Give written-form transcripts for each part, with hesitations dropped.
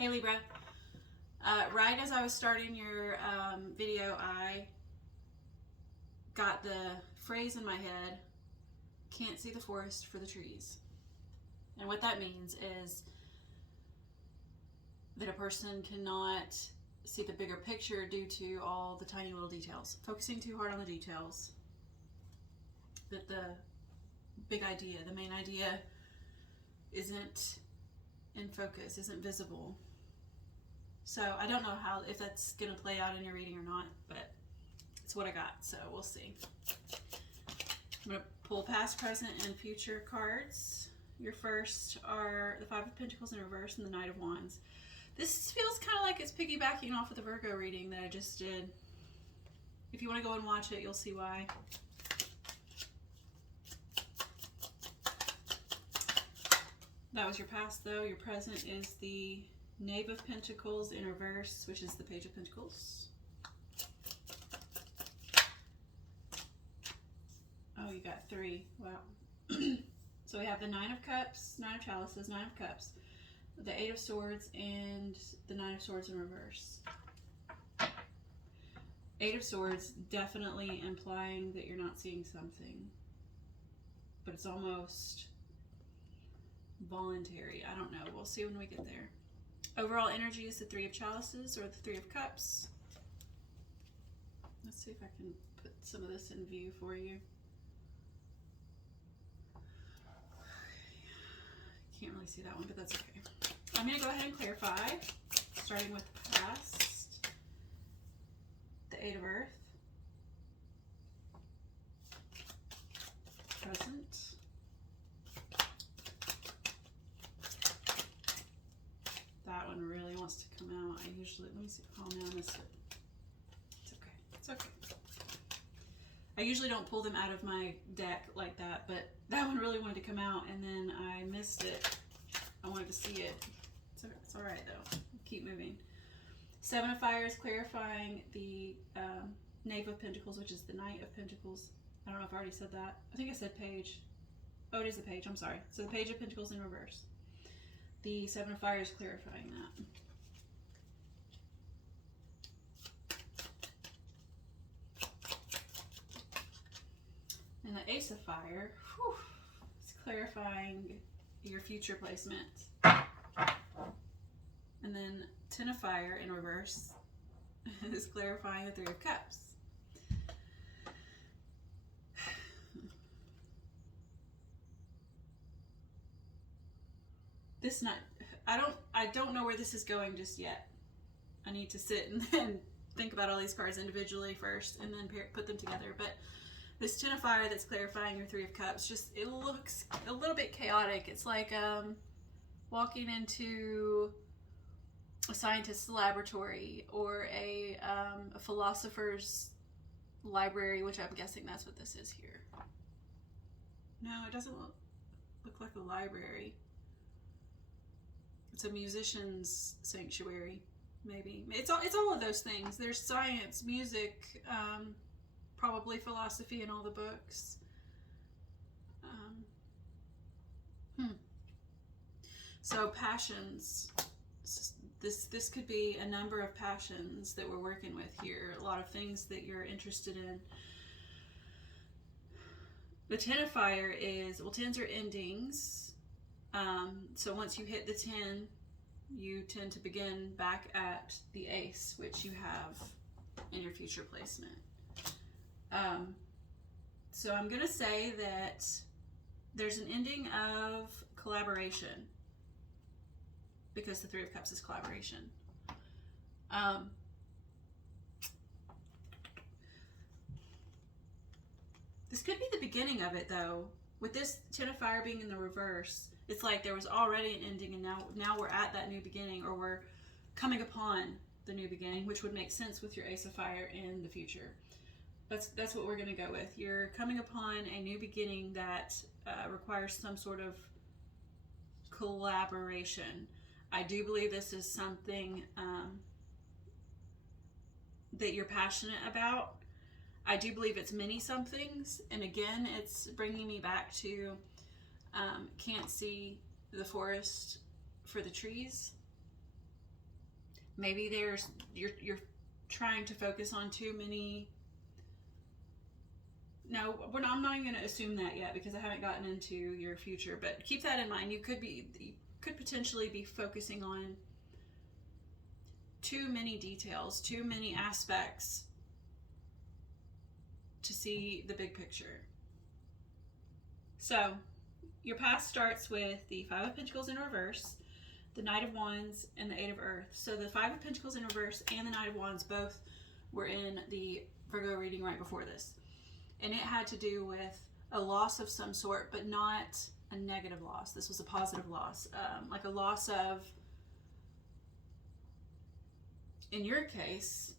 Hey Libra, right as I was starting your video, I got the phrase in my head, can't see the forest for the trees. And what that means is that a person cannot see the bigger picture due to all the tiny little details. Focusing too hard on the details. That the big idea, the main idea, isn't in focus, isn't visible. So I don't know if that's going to play out in your reading or not, but it's what I got, so we'll see. I'm going to pull past, present, and future cards. Your first are the Five of Pentacles in reverse and the Knight of Wands. This feels kind of like it's piggybacking off of the Virgo reading that I just did. If you want to go and watch it, you'll see why. That was your past, though. Your present is the Knave of Pentacles in reverse, which is the Page of Pentacles. Oh, you got three. Wow. So we have the Nine of Cups, Nine of Chalices, Nine of Cups, the Eight of Swords, and the Nine of Swords in reverse. Eight of Swords definitely implying that you're not seeing something, but it's almost voluntary. I don't know. We'll see when we get there. Overall energy is the Three of Chalices or the Three of Cups. Let's see if I can put some of this in view for you. Can't really see that one, but that's okay. I'm going to go ahead and clarify, starting with past, the Eight of Earth, present, that one really wants to come out. I usually, let me see, oh no, I missed it. It's okay, it's okay. I usually don't pull them out of my deck like that, but that one really wanted to come out and then I missed it. I wanted to see it. It's all right though. Keep moving. Seven of Fire is clarifying the Knave of Pentacles, which is the Knight of Pentacles. I don't know if I already said that. I think I said Page. Oh, it is the Page. I'm sorry. So the Page of Pentacles in reverse. The Seven of Fire is clarifying that. And the Ace of Fire, whew, it's clarifying your future placement. And then Ten of Fire in reverse is clarifying the Three of Cups. This not, I don't know where this is going just yet. I need to sit and think about all these cards individually first and then put them together. But this Ten of Fire that's clarifying your Three of Cups, just it looks a little bit chaotic. It's like walking into a scientist's laboratory or a philosopher's library, which I'm guessing that's what this is here. No, it doesn't look like a library. It's a musician's sanctuary, maybe. It's all of those things. There's science, music, probably philosophy in all the books. So passions. This could be a number of passions that we're working with here. A lot of things that you're interested in. The Ten of Fire is, well, tens are endings. So once you hit the 10, you tend to begin back at the Ace, which you have in your future placement. So I'm going to say that there's an ending of collaboration because the Three of Cups is collaboration. This could be the beginning of it though. With this Ten of Fire being in the reverse, it's like there was already an ending and now we're at that new beginning, or we're coming upon the new beginning, which would make sense with your Ace of Fire in the future. That's what we're going to go with. You're coming upon a new beginning that requires some sort of collaboration. I do believe this is something that you're passionate about. I do believe it's many somethings, and again, it's bringing me back to can't see the forest for the trees. Maybe you're trying to focus on too many. No, I'm not even going to assume that yet because I haven't gotten into your future. But keep that in mind. You could potentially be focusing on too many details, too many aspects to see the big picture. So your past starts with the Five of Pentacles in reverse, the Knight of Wands, and the Eight of Earth. So the Five of Pentacles in reverse and the Knight of Wands both were in the Virgo reading right before this. And it had to do with a loss of some sort, but not a negative loss. This was a positive loss, like a loss of, in your case,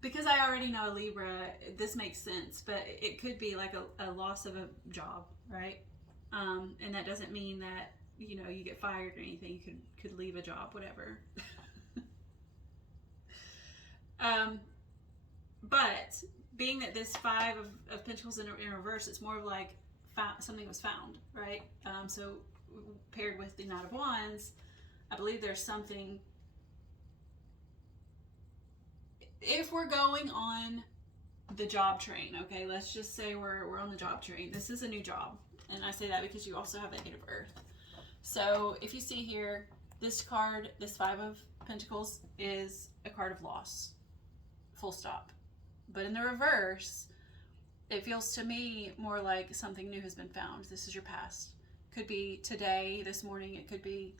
because I already know Libra, this makes sense, but it could be like a loss of a job, right? And that doesn't mean that, you know, you get fired or anything. You could leave a job, whatever. But being that this Five of Pentacles in reverse, it's more of like something was found, right? So paired with the Knight of Wands, I believe there's something. If we're going on the job train, okay, let's just say we're on the job train. This is a new job, and I say that because you also have the Eight of Earth. So if you see here, this card, this Five of Pentacles, is a card of loss, full stop. But in the reverse, it feels to me more like something new has been found. This is your past. Could be today, this morning. It could be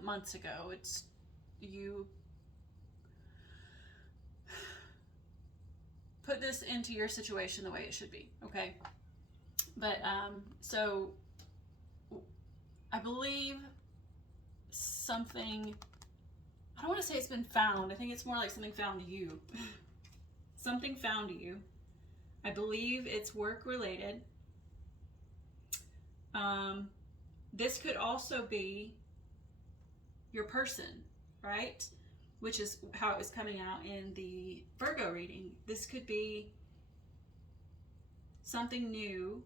months ago. It's you put this into your situation the way it should be, okay? But so I believe something, I don't want to say it's been found. I think it's more like something found you. Something found you. I believe it's work related. This could also be your person, right? Which is how it was coming out in the Virgo reading. This could be something new,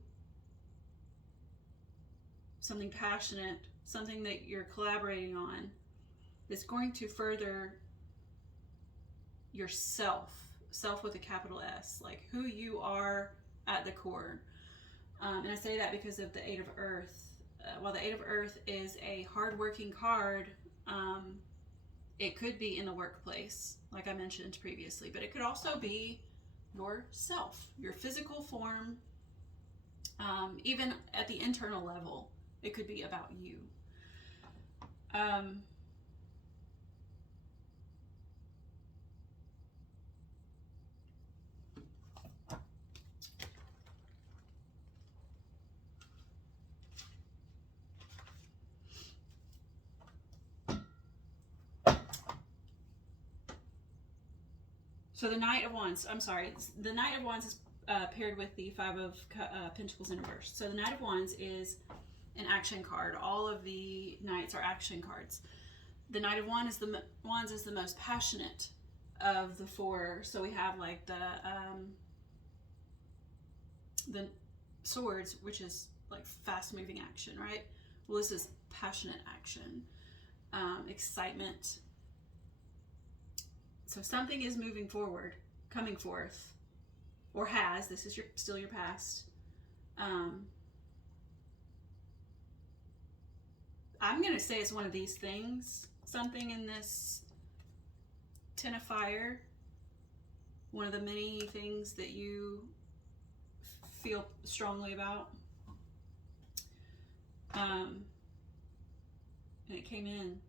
something passionate, something that you're collaborating on that's going to further yourself, self with a capital S, like who you are at the core. And I say that because of the Eight of Earth. While the Eight of Earth is a hardworking card, it could be in the workplace, like I mentioned previously, but it could also be yourself, your physical form, even at the internal level, it could be about you. So the Knight of Wands, I'm sorry, the Knight of Wands is paired with the Five of Pentacles in reverse. So the Knight of Wands is an action card. All of the Knights are action cards. The Knight of Wands is the most passionate of the four. So we have like the swords, which is like fast moving action, right? Well, this is passionate action, excitement. So something is moving forward, coming forth, or has. This is still your past. I'm going to say it's one of these things. Something in this Ten of Fire. One of the many things that you feel strongly about. And it came in.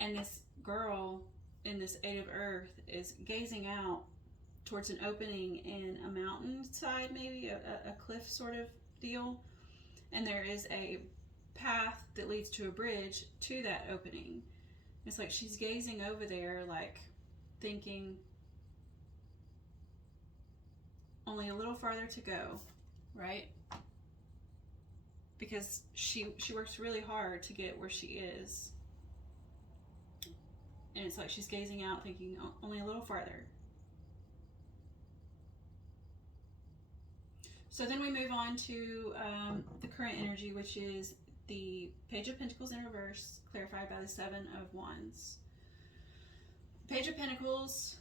And this girl in this Eight of Earth is gazing out towards an opening in a mountainside, maybe a cliff sort of deal. And there is a path that leads to a bridge to that opening. It's like she's gazing over there, like thinking only a little farther to go, right? Because she works really hard to get where she is. And it's like she's gazing out thinking only a little farther. So then we move on to the current energy, which is the Page of Pentacles in reverse, clarified by the Seven of Wands. Page of Pentacles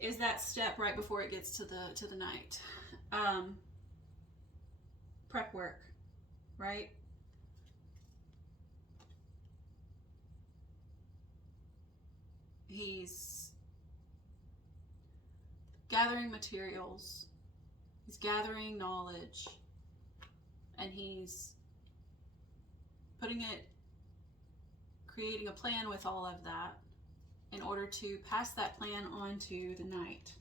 is that step right before it gets to the Knight. Prep work, right? He's gathering materials, he's gathering knowledge, and he's creating a plan with all of that in order to pass that plan on to the Knight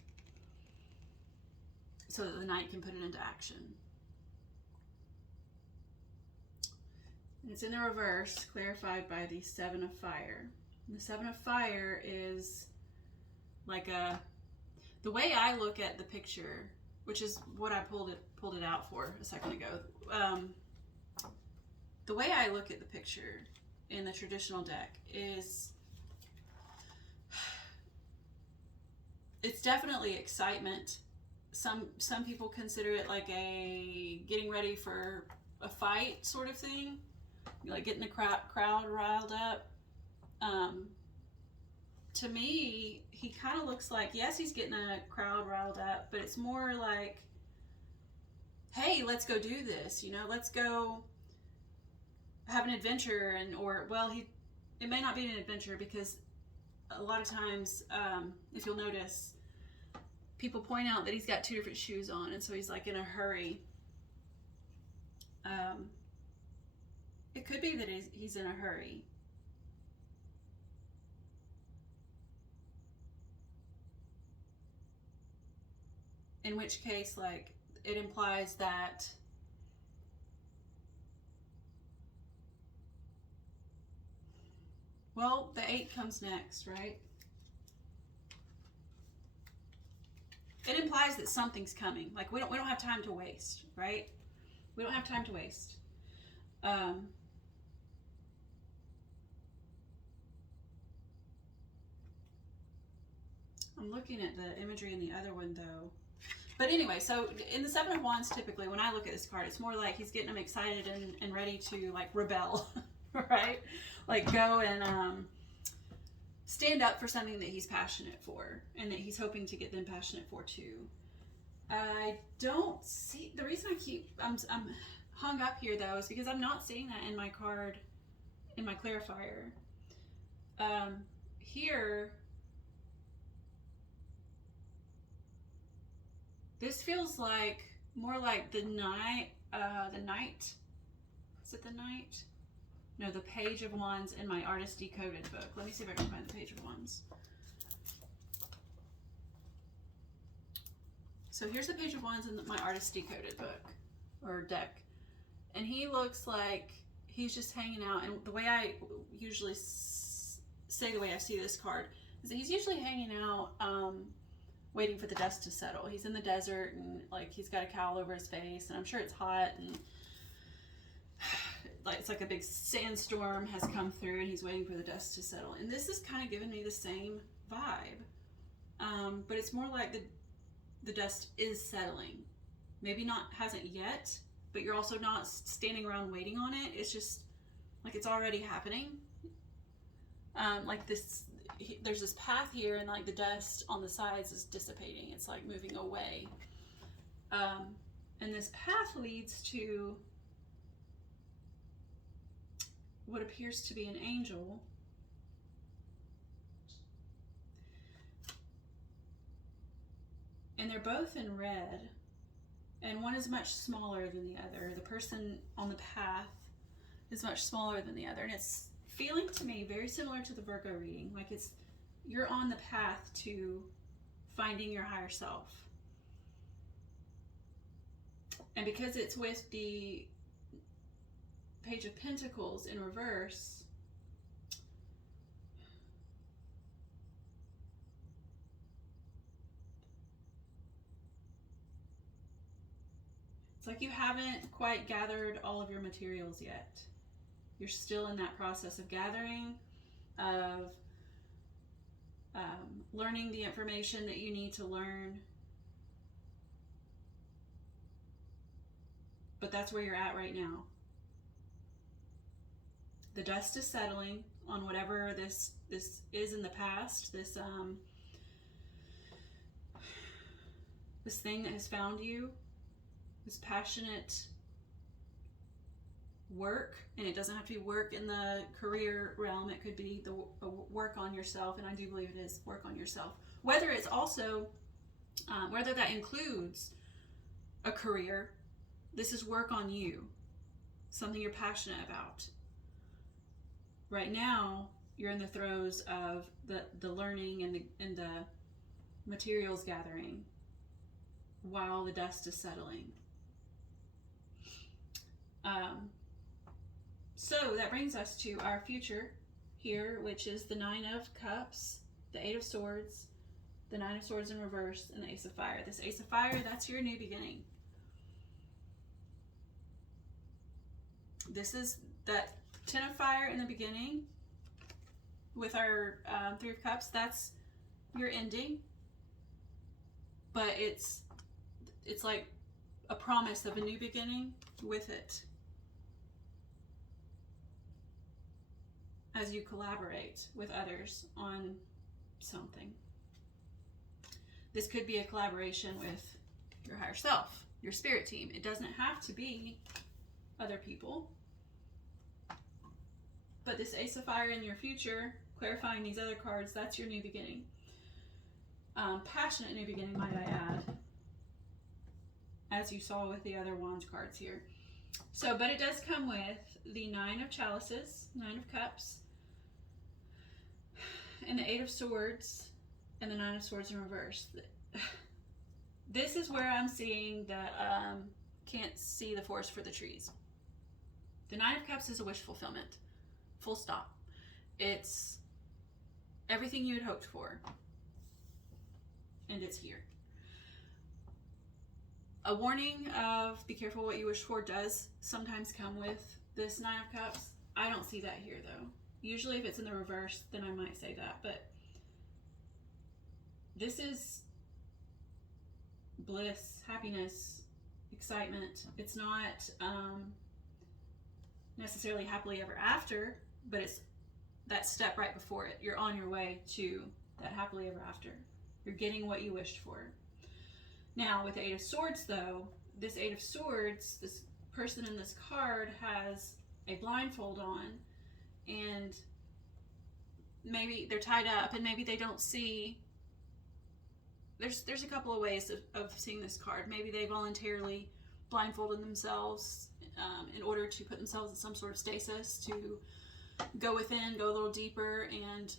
so that the Knight can put it into action. And it's in the reverse, clarified by the Seven of Fire. And the Seven of Fire is like the way I look at the picture, which is what I pulled it out for a second ago. The way I look at the picture in the traditional deck is, it's definitely excitement. Some people consider it like a getting ready for a fight sort of thing, like getting the crowd riled up. To me, he kind of looks like, yes, he's getting a crowd riled up, but it's more like, hey, let's go do this, you know, let's go have an adventure. And it may not be an adventure, because a lot of times, if you'll notice, people point out that he's got two different shoes on, and so he's like in a hurry. It could be that he's in a hurry. In which case, like, it implies that well, the 8 comes next, right? It implies that something's coming. Like, we don't have time to waste, right? We don't have time to waste. I'm looking at the imagery in the other one, though. But anyway, so in the Seven of Wands, typically, when I look at this card, it's more like he's getting them excited and ready to, like, rebel, right? Like, go and stand up for something that he's passionate for, and that he's hoping to get them passionate for, too. I don't see... The reason I'm hung up here, though, is because I'm not seeing that in my card, in my clarifier. Here... This feels like more like the Knight. Is it the Knight? No, the Page of Wands in my Artist Decoded book. Let me see if I can find the Page of Wands. So here's the Page of Wands in my Artist Decoded book, or deck. And he looks like he's just hanging out. And the way I usually say, the way I see this card, is that he's usually hanging out, waiting for the dust to settle. He's in the desert, and like he's got a cowl over his face, and I'm sure it's hot, and like it's like a big sandstorm has come through, and he's waiting for the dust to settle. And this is kind of giving me the same vibe, but it's more like the dust is settling. Maybe hasn't yet, but you're also not standing around waiting on it. It's just like it's already happening. Like this. There's this path here, and like the dust on the sides is dissipating. It's like moving away. And this path leads to what appears to be an angel. And they're both in red. And one is much smaller than the other. The person on the path is much smaller than the other. And it's feeling to me very similar to the Virgo reading, like you're on the path to finding your higher self. And because it's with the Page of Pentacles in reverse, it's like you haven't quite gathered all of your materials yet. You're still in that process of gathering, of learning the information that you need to learn. but that's where you're at right now. The dust is settling on whatever this is in the past, this thing that has found you, this passionate work. And it doesn't have to be work in the career realm. It could be the work on yourself, and I do believe it is work on yourself. Whether it's also, whether that includes a career, this is work on you, something you're passionate about. Right now, you're in the throes of the learning and the materials gathering while the dust is settling. So that brings us to our future here, which is the 9 of Cups, the 8 of Swords, the 9 of Swords in reverse, and the Ace of Fire. This Ace of Fire, that's your new beginning. This is that 10 of Fire in the beginning with our 3 of Cups. That's your ending, but it's like a promise of a new beginning with it as you collaborate with others on something. This could be a collaboration with your higher self, your spirit team. It doesn't have to be other people. But this Ace of Fire in your future, clarifying these other cards, that's your new beginning. Passionate new beginning, might I add, as you saw with the other Wands cards here. So, but it does come with the 9 of Chalices, 9 of Cups, and the 8 of Swords, and the 9 of Swords in reverse. This is where I'm seeing that can't see the forest for the trees. The 9 of Cups is a wish fulfillment. Full stop. It's everything you had hoped for. And it's here. A warning of be careful what you wish for does sometimes come with this 9 of Cups. I don't see that here though. Usually if it's in the reverse, then I might say that. But this is bliss, happiness, excitement. It's not necessarily happily ever after, but it's that step right before it. You're on your way to that happily ever after. You're getting what you wished for. Now, with the 8 of Swords, though, this 8 of Swords, this person in this card has a blindfold on, and maybe they're tied up, and maybe they don't see. There's a couple of ways of seeing this card. Maybe they voluntarily blindfolded themselves in order to put themselves in some sort of stasis, to go within, go a little deeper, and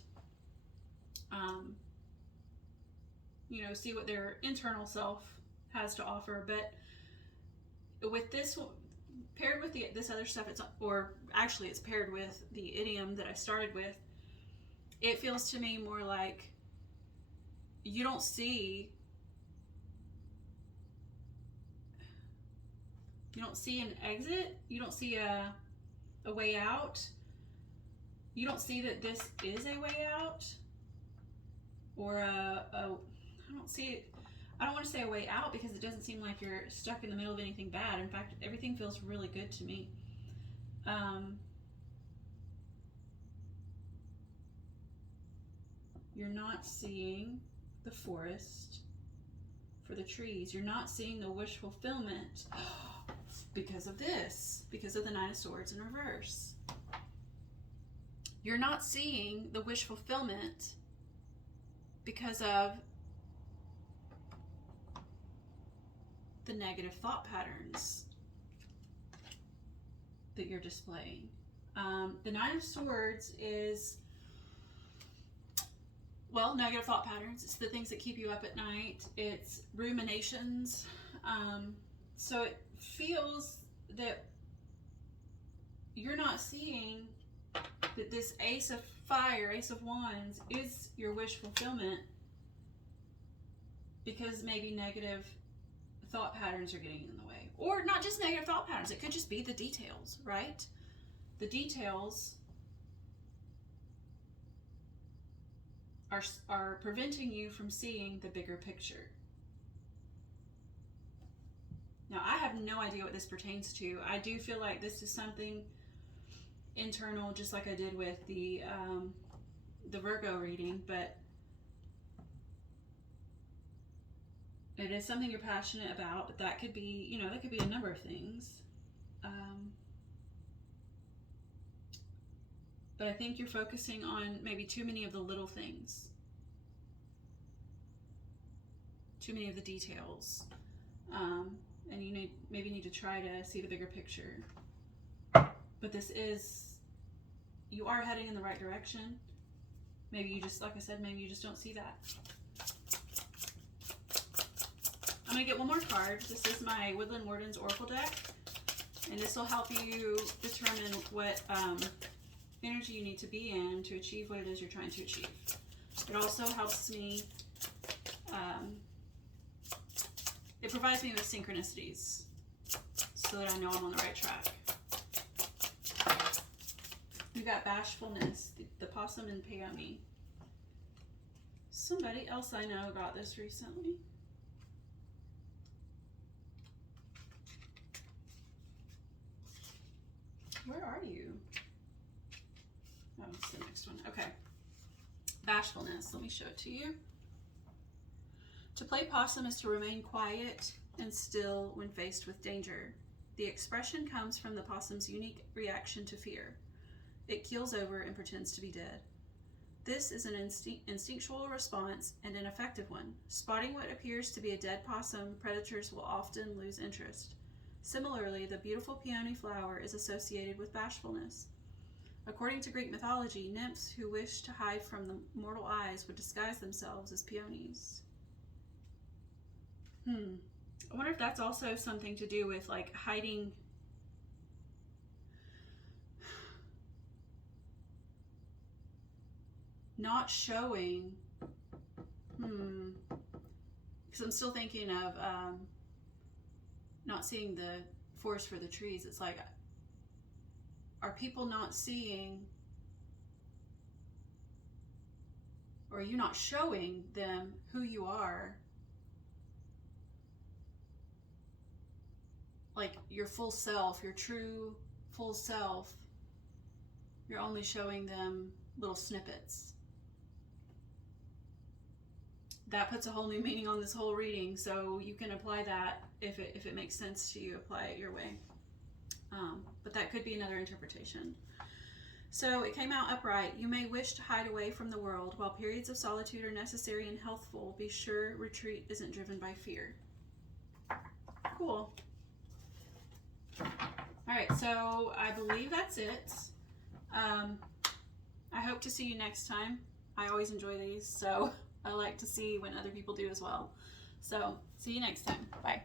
see what their internal self has to offer. But with this, paired with this other stuff, it's paired with the idiom that I started with. It feels to me more like you don't see an exit. You don't see a way out. You don't see that this is a way out, or I don't see it. I don't want to say a way out because it doesn't seem like you're stuck in the middle of anything bad. In fact, everything feels really good to me. You're not seeing the forest for the trees. You're not seeing the wish fulfillment because of this, because of the 9 of Swords in reverse. You're not seeing the wish fulfillment because of the negative thought patterns that you're displaying. The 9 of Swords is, negative thought patterns. It's the things that keep you up at night. It's ruminations. So it feels that you're not seeing that this Ace of Fire, Ace of Wands, is your wish fulfillment because maybe negative thought patterns are getting in the way. Or not just negative thought patterns, it could just be the details, right? The details are preventing you from seeing the bigger picture. Now, I have have no idea what this pertains to. I do feel like this is something internal, just like I did with the Virgo reading, but it is something you're passionate about, but that could be, you know, that could be a number of things. But I think you're focusing on maybe too many of the little things, too many of the details, and you maybe need to try to see the bigger picture. But this is, you are heading in the right direction. Maybe you just, like I said, maybe you just don't see that. I'm going to get one more card. This is my Woodland Wardens Oracle deck, and this will help you determine what energy you need to be in to achieve what it is you're trying to achieve. It also helps me, it provides me with synchronicities so that I know I'm on the right track. We got bashfulness, the possum and peony. Somebody else I know got this recently. Where are you? Oh, it's the next one. Okay. Bashfulness. Let me show it to you. To play possum is to remain quiet and still when faced with danger. The expression comes from the possum's unique reaction to fear. It keels over and pretends to be dead. This is an instinctual response and an effective one. Spotting what appears to be a dead possum, predators will often lose interest. Similarly, the beautiful peony flower is associated with bashfulness. According to Greek mythology, nymphs who wish to hide from the mortal eyes would disguise themselves as peonies. I wonder if that's also something to do with like hiding, not showing, because I'm still thinking of not seeing the forest for the trees. It's like, are people not seeing, or are you not showing them who you are? Like your full self, your true full self, you're only showing them little snippets. That puts a whole new meaning on this whole reading, so you can apply that if it makes sense to you, apply it your way. But that could be another interpretation. So it came out upright. You may wish to hide away from the world. While periods of solitude are necessary and healthful, be sure retreat isn't driven by fear. Cool. All right, so I believe that's it. I hope to see you next time. I always enjoy these, so I like to see when other people do as well. So see you next time. Bye.